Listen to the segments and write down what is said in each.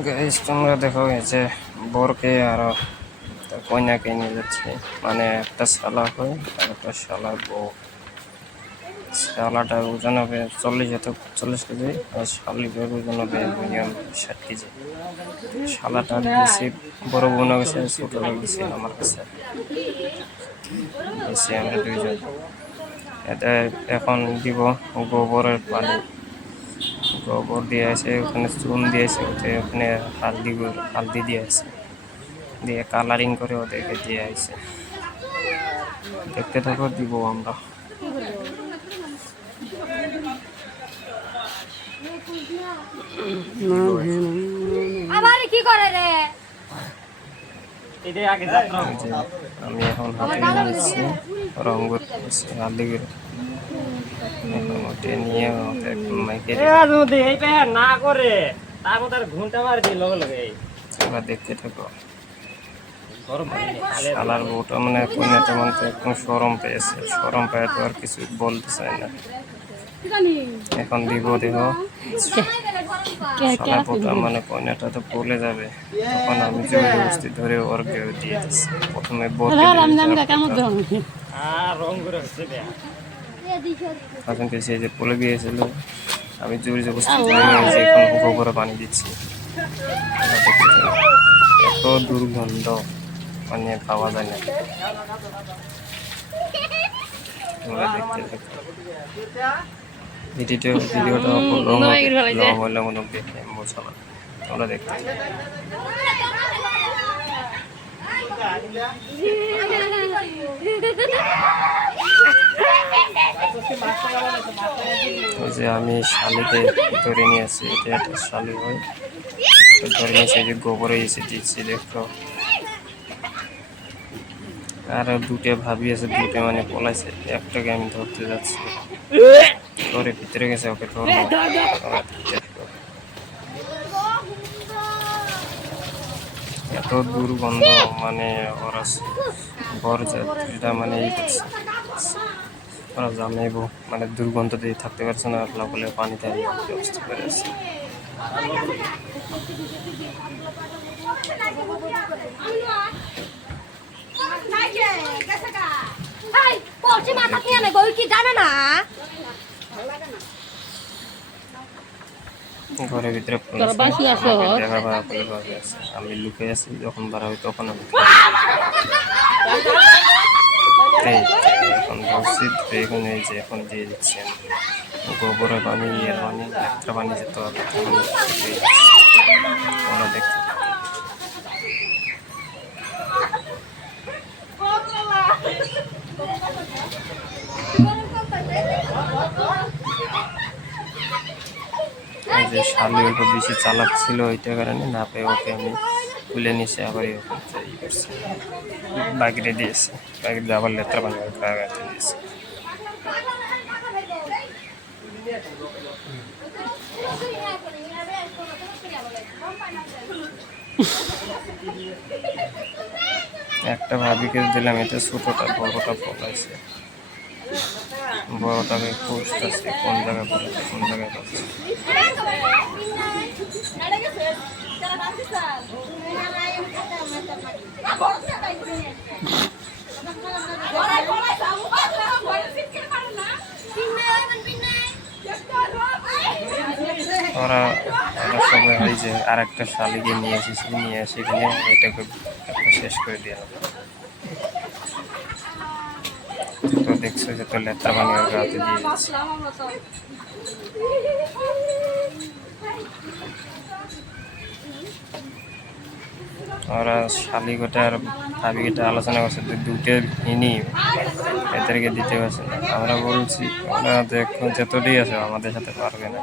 Guys তোমরা দেখো এই যে বরকে আর কন্যাকে নিয়ে যাচ্ছে, মানে একটা শালা হয় আর একটা শালার বউ। শালাটার ওজন হবে 40 কেজি আর শালিটার ওজন হবে মিনিমাম 60 কেজি। শালাটার বেশি বড় বোন গেছে, ছোট গেছে আমার কাছে বেশি, আমরা দুইজন। এটা এখন দিব গোবরের পানি, গোবর দিয়ে আছে, ওখানে চুন দিয়েছে, ওখানে হালদি দিয়ে আছে, দিয়ে কালারিং করে ওদেরকে দিয়ে আছে। দেখতে থাকো, দিব আমরা। আবার কি করে রে? আমি এখন হাতে নিয়েছি রঙ করতেছি হালদি করে, এখন ওটা নিয়ে ওদের মাইকে না করে তারপর তার ঘুমটা মার দিয়ে লগে লগে তোমরা দেখতে থাকো। শালার বউটা মানে কন্যাটা মানে একদম সরম পেয়েছে, সরম পেয়ে তো আর কিছু বলতে চায় না। এখন দিব দেখো, শালার বউটা মানে কন্যাটা তো বলে যাবে, তখন আমি জোর জবরদস্তি ধরে ওর কেউ দিয়ে দিচ্ছি। প্রথমে বলতে পেয়েছি যে বলে দিয়েছিল, আমি জোর জবরদস্তি ধরে নিয়েছি, এখন গোবরে পানি দিচ্ছি। এত দুর্গন্ধ মানে পাওয়া যায় না। তোমরা দেখতে থাকো ভিডিওটা হলে মনে দেখে বোঝা না, তোমরা দেখতে থাকো। ওই যে আমি শালিকে ধরে নিয়ে আসি, এটা একটা শালি হয়, ধরে নিয়ে এসে যে গোবরে এসে দিচ্ছি দেখো। আর দুটো ভাবি আছে, দুটো মানে পলাইছে, একটাকে আমি ধরতে যাচ্ছি, ধরে ভিতরে গেছে, ওকে ধরবো। এত দুর্গন্ধ মানে ওরা বরযাত্রীরা মানে এই করছে, ওরা জানাইব মানে দুর্গন্ধ দিয়ে থাকতে পারছে না, বলে পানিতে ব্যবস্থা করে আছে। ঘরের ভিতরে আমি লুকে আছি, যখন বার হবে তখন আমি এখন বলছি এখন এই যে এখন দিয়ে দিচ্ছি গোবরের পানি, ইয়ের পানি, একটা পানি যেতে হবে, ওরা দেখতে। এই যে শালি অল্প বেশি চালাক ছিল, ওইটার কারণে না পেয়ে ওকে আমি তুলে নিয়েছি, আবার ই করছি, বাগিরে দিয়েছি, বাগিরে আবার লেত্রা পানি গাড়িতে দিয়েছি। একটা ভাবিকে দিলাম, এটা ছোটটা, বড়টা পলাইছে, বড়টাকে খুঁজতেছে কোন জায়গায় পলাইছে, কোন জায়গায় পাচ্ছে। ওরা সবাই এই যে আর একটা শালিকে নিয়ে এসেছি, নিয়ে এসে এখানে এটাকে একটা শেষ করে দিয়ে তো দেখছো যে তো লেত্রা পানি ওর গাতে দিয়ে দিচ্ছে। ওরা শালিকটা আর ভাবিটা আলোচনা করছে, দুটো ভিনি এদেরকে দিতে পারছে না। আমরা বলছি ওরা দেখো যতটাই আছে আমাদের সাথে পারবে না।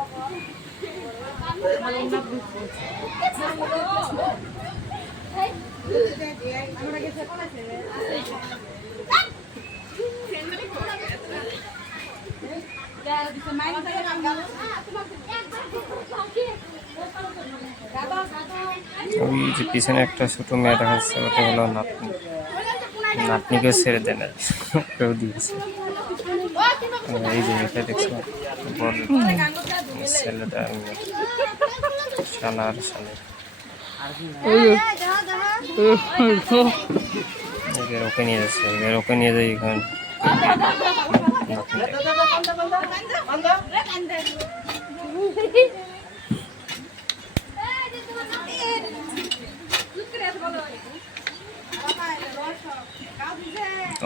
ওই যে পিছনে একটা ছোট মেয়ে দেখা যাচ্ছে, ওটা হলো নাতনি, নাতনিকে ছেড়ে দেন কেউ দিয়েছে। এই যে এটা দেখছো ছেলেটা শালা আর শালা। এবার ওকে নিয়ে যাচ্ছে, এবার ওকে নিয়ে যাই এখানে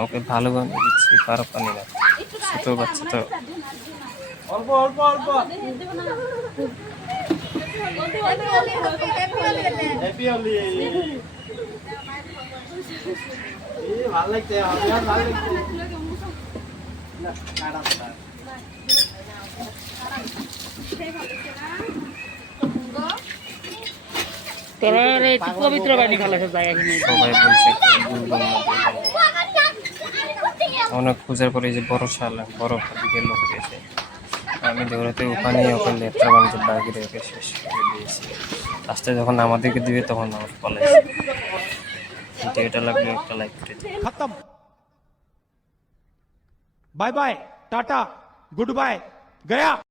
ওকে ভালো বানিয়ে দিচ্ছি, খারাপ পানি না, ছোট বাচ্চা তো। অল্প অল্প অল্প হ্যাপি হোলি। ভালো লাগছে, ভালো লাগছে। না, কাটা কাটা। পবিত্র বাড়ি খালাসের জায়গা কিনে সবাই বলছে দুর্গম না, অনেক খোঁজার পরে এই যে বড় শালা বড় দিকের লোক পেয়েছে। আমি দৌড়াতে ওখানে লেটার বানিয়ে বাইকে রেখে শেষ করে দিয়েছি। লাস্টে যখন আমাদেরকে দিবে তখন আমার পলাইছে। এটা লাগলে একটা লাইক করে দিই। खत्म। Bye bye, tata, goodbye, गया।